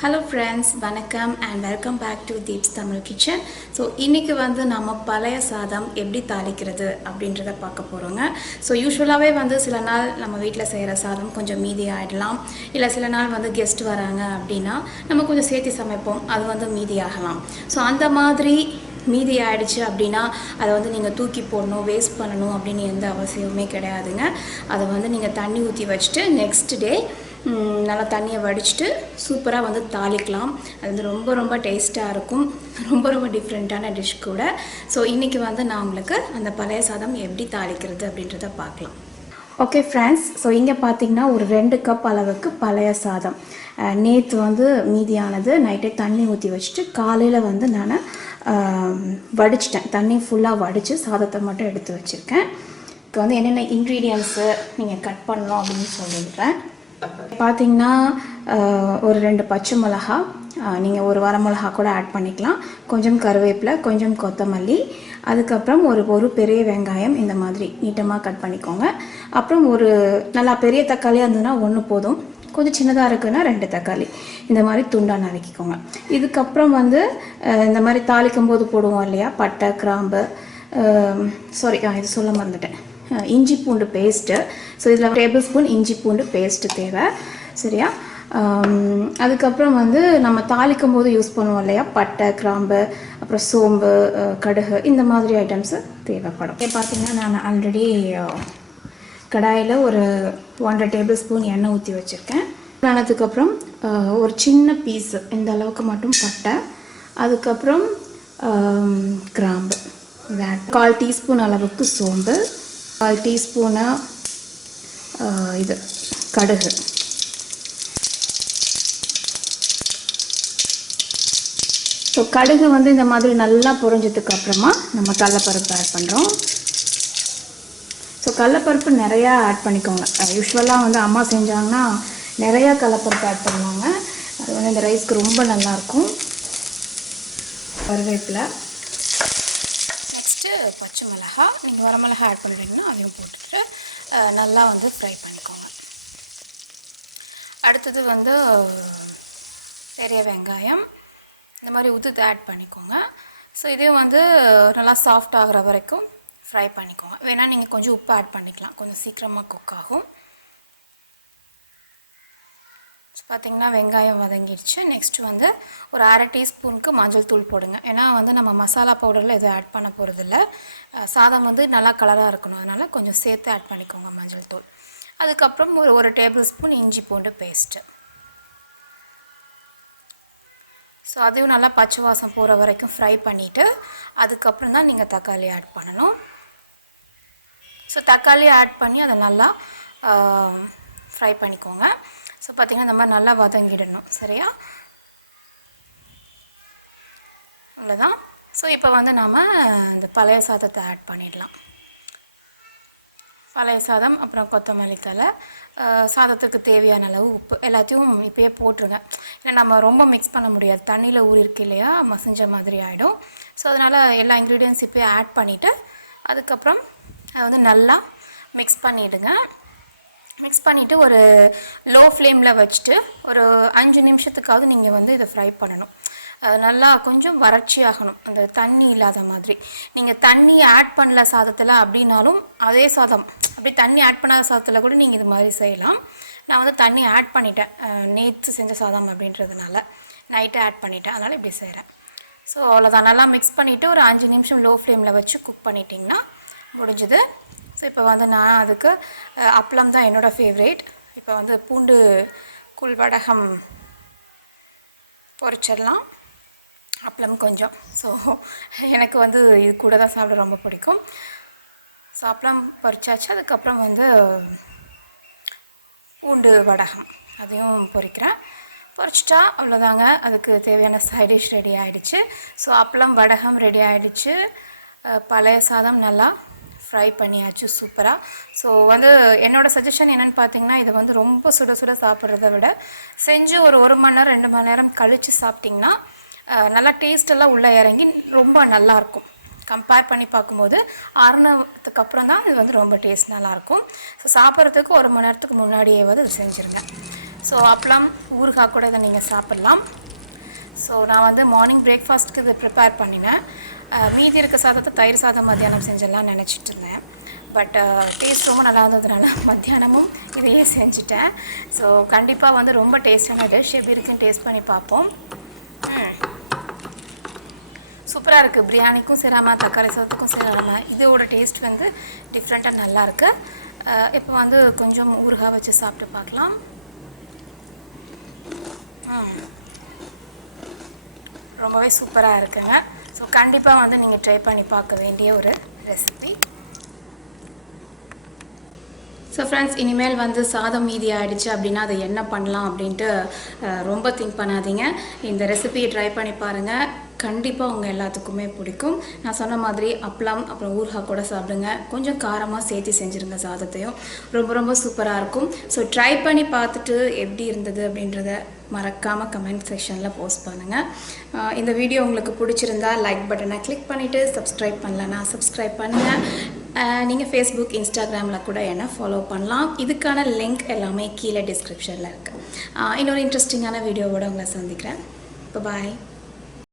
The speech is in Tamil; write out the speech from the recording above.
Hello friends, வணக்கம் and welcome back to DeepsTamilkitchen. So இன்றைக்கி வந்து நம்ம பழைய சாதம் எப்படி தாளிக்கிறது அப்படின்றத பார்க்க போகிறோங்க. ஸோ யூஸ்வலாகவே வந்து சில நாள் நம்ம வீட்டில் செய்கிற சாதம் கொஞ்சம் மீதி ஆகிடலாம், இல்லை சில நாள் வந்து கெஸ்ட் வராங்க அப்படின்னா நம்ம கொஞ்சம் சேர்த்து சமைப்போம், அது வந்து மீதி ஆகலாம். ஸோ அந்த மாதிரி மீதி ஆகிடுச்சு அப்படின்னா அதை வந்து நீங்கள் தூக்கி போடணும், வேஸ்ட் பண்ணணும் அப்படின்னு எந்த அவசியமுமே கிடையாதுங்க. அதை வந்து நீங்கள் தண்ணி ஊற்றி வச்சுட்டு நெக்ஸ்ட் டே நல்லா தண்ணியை வடிச்சிட்டு சூப்பராக வந்து தாளிக்கலாம். அது வந்து ரொம்ப ரொம்ப டேஸ்ட்டாக இருக்கும், ரொம்ப டிஃப்ரெண்ட்டான டிஷ் கூட. ஸோ இன்றைக்கி வந்து நான் உங்களுக்கு அந்த பழைய சாதம் எப்படி தாளிக்கிறது அப்படின்றத பார்க்கலாம். ஓகே ஃப்ரெண்ட்ஸ், ஸோ இங்கே பார்த்தீங்கன்னா ஒரு 2 கப் அளவுக்கு பழைய சாதம் நேற்று வந்து மீதியானது நைட்டே தண்ணி ஊற்றி வச்சுட்டு காலையில் வந்து நான் வடிச்சிட்டேன். தண்ணி ஃபுல்லாக வடித்து சாதத்தை மட்டும் எடுத்து வச்சுருக்கேன். இப்போ வந்து என்னென்ன இன்க்ரீடியன்ட்ஸு நீங்கள் கட் பண்ணணும் அப்படின்னு சொல்லிடுறேன். பார்த்திங்கன்னா ஒரு 2 பச்சை மிளகா, நீங்கள் ஒரு வரமிளகா கூட ஆட் பண்ணிக்கலாம், கொஞ்சம் கருவேப்பிலை, கொஞ்சம் கொத்தமல்லி, அதுக்கப்புறம் ஒரு பெரிய வெங்காயம் இந்த மாதிரி நீட்டமாக கட் பண்ணிக்கோங்க. அப்புறம் ஒரு நல்லா பெரிய தக்காளியாக இருந்ததுன்னா 1 போதும், கொஞ்சம் சின்னதாக இருக்குன்னா 2 தக்காளி இந்த மாதிரி துண்டாக நறுக்கிக்கோங்க. இதுக்கப்புறம் வந்து இந்த மாதிரி தாளிக்கும் போது போடுவோம் இல்லையா, பட்டை, கிராம்பு, இது சொல்ல மறந்துட்டேன், இஞ்சி பூண்டு பேஸ்ட்டு. ஸோ இதில் டேபிள் ஸ்பூன் இஞ்சி பூண்டு பேஸ்ட்டு தேவை, சரியா? அதுக்கப்புறம் வந்து நம்ம தாளிக்கும் போது யூஸ் பண்ணுவோம் இல்லையா, பட்டை, கிராம்பு, அப்புறம் சோம்பு, கடுகு, இந்த மாதிரி ஐட்டம்ஸு தேவைப்படும். பார்த்திங்கன்னா நான் ஆல்ரெடி கடாயில் ஒரு 1.5 டேபிள் ஸ்பூன் எண்ணெய் ஊற்றி வச்சுருக்கேன். ஆனதுக்கப்புறம் ஒரு சின்ன பீஸு இந்த அளவுக்கு மட்டும் பட்டை, அதுக்கப்புறம் கிராம்பு, இதை 1/4 டீஸ்பூன் அளவுக்கு சோம்பு, 1/4 டீஸ்பூனு இது கடுகு, ஸோ கடுகு வந்து இந்த மாதிரி நல்லா பொரிஞ்சதுக்கு அப்புறமா நம்ம கடலைப்பருப்பு ஆட் பண்ணுறோம். ஸோ கடலைப்பருப்பு நிறையா ஆட் பண்ணிக்கோங்க. யூஸ்வலாக வந்து அம்மா செஞ்சாங்கன்னா நிறையா கடலைப்பருப்பு ஆட் பண்ணுவாங்க, அது வந்து இந்த ரைஸ்க்கு ரொம்ப நல்லாயிருக்கும். கருவேப்பிலை, நெக்ஸ்ட்டு பச்சை மிளகா, நீங்கள் வரமிளகா ஆட் பண்ணுறீங்கன்னா அதையும் போட்டுட்டு நல்லா வந்து ஃப்ரை பண்ணிக்கோங்க. அடுத்தது வந்து பெரிய வெங்காயம் இந்த மாதிரி உதுத்து ஆட் பண்ணிக்கோங்க. ஸோ இதையும் வந்து நல்லா சாஃப்ட் ஆகிற வரைக்கும் ஃப்ரை பண்ணிக்கோங்க. வேணால் நீங்கள் கொஞ்சம் உப்பு ஆட் பண்ணிக்கலாம், கொஞ்சம் சீக்கிரமாக குக் ஆகும். பார்த்திங்கன்னா வெங்காயம் வதங்கிடுச்சு. நெக்ஸ்ட்டு வந்து ஒரு 1/2 டீஸ்பூனுக்கு மஞ்சள் தூள் போடுங்க. ஏன்னா வந்து நம்ம மசாலா பவுடரில் எதுவும் ஆட் பண்ண போகிறதில்ல, சாதம் வந்து நல்லா கலராக இருக்கணும், அதனால் கொஞ்சம் சேர்த்து ஆட் பண்ணிக்கோங்க மஞ்சள் தூள். அதுக்கப்புறம் ஒரு டேபிள் ஸ்பூன் இஞ்சி பூண்டு பேஸ்ட்டு. ஸோ அதையும் நல்லா பச்சை வாசம் போகிற வரைக்கும் ஃப்ரை பண்ணிவிட்டு அதுக்கப்புறம் தான் நீங்கள் தக்காளி ஆட் பண்ணணும். ஸோ தக்காளி ஆட் பண்ணி அதை நல்லா ஃப்ரை பண்ணிக்கோங்க. ஸோ பார்த்திங்கன்னா இந்த மாதிரி நல்லா வதங்கிடணும், சரியா? அவ்வளோதான். ஸோ இப்போ வந்து நாம் இந்த பழைய சாதத்தை ஆட் பண்ணிடலாம். பழைய சாதம், அப்புறம் கொத்தமல்லி தழை, சாதத்துக்கு தேவையான அளவு உப்பு எல்லாத்தையும் இப்போயே போட்டுருங்க. ஏன்னா நம்ம ரொம்ப மிக்ஸ் பண்ண முடியாது, தண்ணியில் ஊறிருக்கு இல்லையா, மசிஞ்ச மாதிரி ஆகிடும். ஸோ அதனால் எல்லா இன்க்ரீடியன்ஸ் இப்போயே ஆட் பண்ணிவிட்டு அதுக்கப்புறம் அதை வந்து நல்லா மிக்ஸ் பண்ணிவிடுங்க. மிக்ஸ் பண்ணிவிட்டு ஒரு லோ ஃப்ளேமில் வச்சுட்டு ஒரு 5 நிமிஷத்துக்காவது நீங்கள் வந்து இதை ஃப்ரை பண்ணணும். நல்லா கொஞ்சம் வறட்சி ஆகணும், அந்த தண்ணி இல்லாத மாதிரி. நீங்கள் தண்ணி ஆட் பண்ணல சாதத்தில் அப்படின்னாலும் அதே சாதம் அப்படி தண்ணி ஆட் பண்ணாத சாதத்தில் கூட நீங்கள் இது மாதிரி செய்யலாம். நான் வந்து தண்ணி ஆட் பண்ணிட்டேன், நேற்று செஞ்ச சாதம் அப்படின்றதுனால நைட்டை ஆட் பண்ணிட்டேன், அதனால் இப்படி செய்கிறேன். ஸோ அவ்வளோதான். நல்லா மிக்ஸ் பண்ணிவிட்டு ஒரு 5 நிமிஷம் லோ ஃப்ளேமில் வச்சு குக் பண்ணிட்டிங்கன்னா முடிஞ்சுது. ஸோ இப்போ வந்து நான் அதுக்கு அப்பளம் தான் என்னோடய ஃபேவரேட். இப்போ வந்து பூண்டு கூழ் வடகம் பொரிச்சிடலாம், அப்பளம் கொஞ்சம். ஸோ எனக்கு வந்து இது கூட தான் சாப்பிட ரொம்ப பிடிக்கும். ஸோ அப்பளம் பொரிச்சாச்சு. அதுக்கப்புறம் வந்து பூண்டு வடகம் அதையும் பொரிக்கிறேன். பொரிச்சிட்டா அவ்வளோதாங்க, அதுக்கு தேவையான சைட் டிஷ் ரெடி ஆகிடுச்சு. ஸோ அப்பளம் வடகம் ரெடி ஆகிடுச்சு. பழைய சாதம் நல்லா ஃப்ரை பண்ணியாச்சு சூப்பராக. ஸோ வந்து என்னோடய சஜஷன் என்னென்னு பார்த்தீங்கன்னா, இதை வந்து ரொம்ப சுட சுட சாப்பிட்றத விட செஞ்சு ஒரு 1 மணி நேரம் 2 மணி நேரம் கழித்து சாப்பிட்டிங்கன்னா நல்லா டேஸ்ட்டெல்லாம் உள்ளே இறங்கி ரொம்ப நல்லாயிருக்கும். கம்பேர் பண்ணி பார்க்கும்போது ஆறுனதுக்கு அப்புறம் தான் இது வந்து ரொம்ப டேஸ்ட் நல்லாயிருக்கும். ஸோ சாப்பிட்றதுக்கு 1 மணி நேரத்துக்கு முன்னாடியே வந்து இது செஞ்சுருங்க. ஸோ அப்பளம் ஊறுகாய் கூட இதை நீங்கள் சாப்பிட்லாம். ஸோ நான் வந்து மார்னிங் பிரேக்ஃபாஸ்ட்டுக்கு இதை ப்ரிப்பேர் பண்ணினேன். மீதி இருக்க சாதத்தை தயிர் சாதம் மத்தியானம் செஞ்செல்லாம் நினச்சிட்டு இருந்தேன். பட் டேஸ்ட் ரொம்ப நல்லா இருந்ததுனால மத்தியானமும் இதையே செஞ்சுட்டேன். ஸோ கண்டிப்பாக வந்து ரொம்ப டேஸ்டான டிஷ். எப்படி இருக்குன்னு டேஸ்ட் பண்ணி பார்ப்போம். சூப்பராக இருக்குது. பிரியாணிக்கும் சேராமல் தக்காளி சாதத்துக்கும் சேராமல் இதோட டேஸ்ட் வந்து டிஃப்ரெண்ட்டாக நல்லாயிருக்கு. இப்போ வந்து கொஞ்சம் ஊறுகாய் வச்சு சாப்பிட்டு பார்க்கலாம். ரொம்பவே சூப்பராக இருக்குங்க. ஸோ கண்டிப்பாக வந்து நீங்கள் ட்ரை பண்ணி பார்க்க வேண்டிய ஒரு ரெசிபி. ஸோ ஃப்ரெண்ட்ஸ், இனிமேல் வந்து சாதம் மீதி ஆகிடுச்சு அப்படின்னா அதை என்ன பண்ணலாம் அப்படின்ட்டு ரொம்ப திங்க் பண்ணாதீங்க. இந்த ரெசிபியை ட்ரை பண்ணி பாருங்கள். கண்டிப்பாக உங்கள் எல்லாத்துக்குமே பிடிக்கும். நான் சொன்ன மாதிரி அப்பளம் அப்புறம் ஊறுகாய் கூட சாப்பிடுங்க. கொஞ்சம் காரமாக சேர்த்து செஞ்சுருங்க சாதத்தையும். ரொம்ப ரொம்ப சூப்பராக இருக்கும். ஸோ ட்ரை பண்ணி பார்த்துட்டு எப்படி இருந்தது அப்படின்றத மறக்காமல் கமெண்ட் செக்ஷனில் போஸ்ட் பண்ணுங்கள். இந்த வீடியோ உங்களுக்கு பிடிச்சிருந்தா லைக் பட்டனை கிளிக் பண்ணிவிட்டு சப்ஸ்கிரைப் பண்ணலன்னா சப்ஸ்கிரைப் பண்ணுங்கள். நீங்கள் ஃபேஸ்புக் இன்ஸ்டாகிராமில் கூட என்ன ஃபாலோ பண்ணலாம். இதுக்கான லிங்க் எல்லாமே கீழே டிஸ்கிரிப்ஷனில் இருக்குது. இன்னொரு இன்ட்ரெஸ்டிங்கான வீடியோவோடு உங்களை சந்திக்கிறேன். பாய்.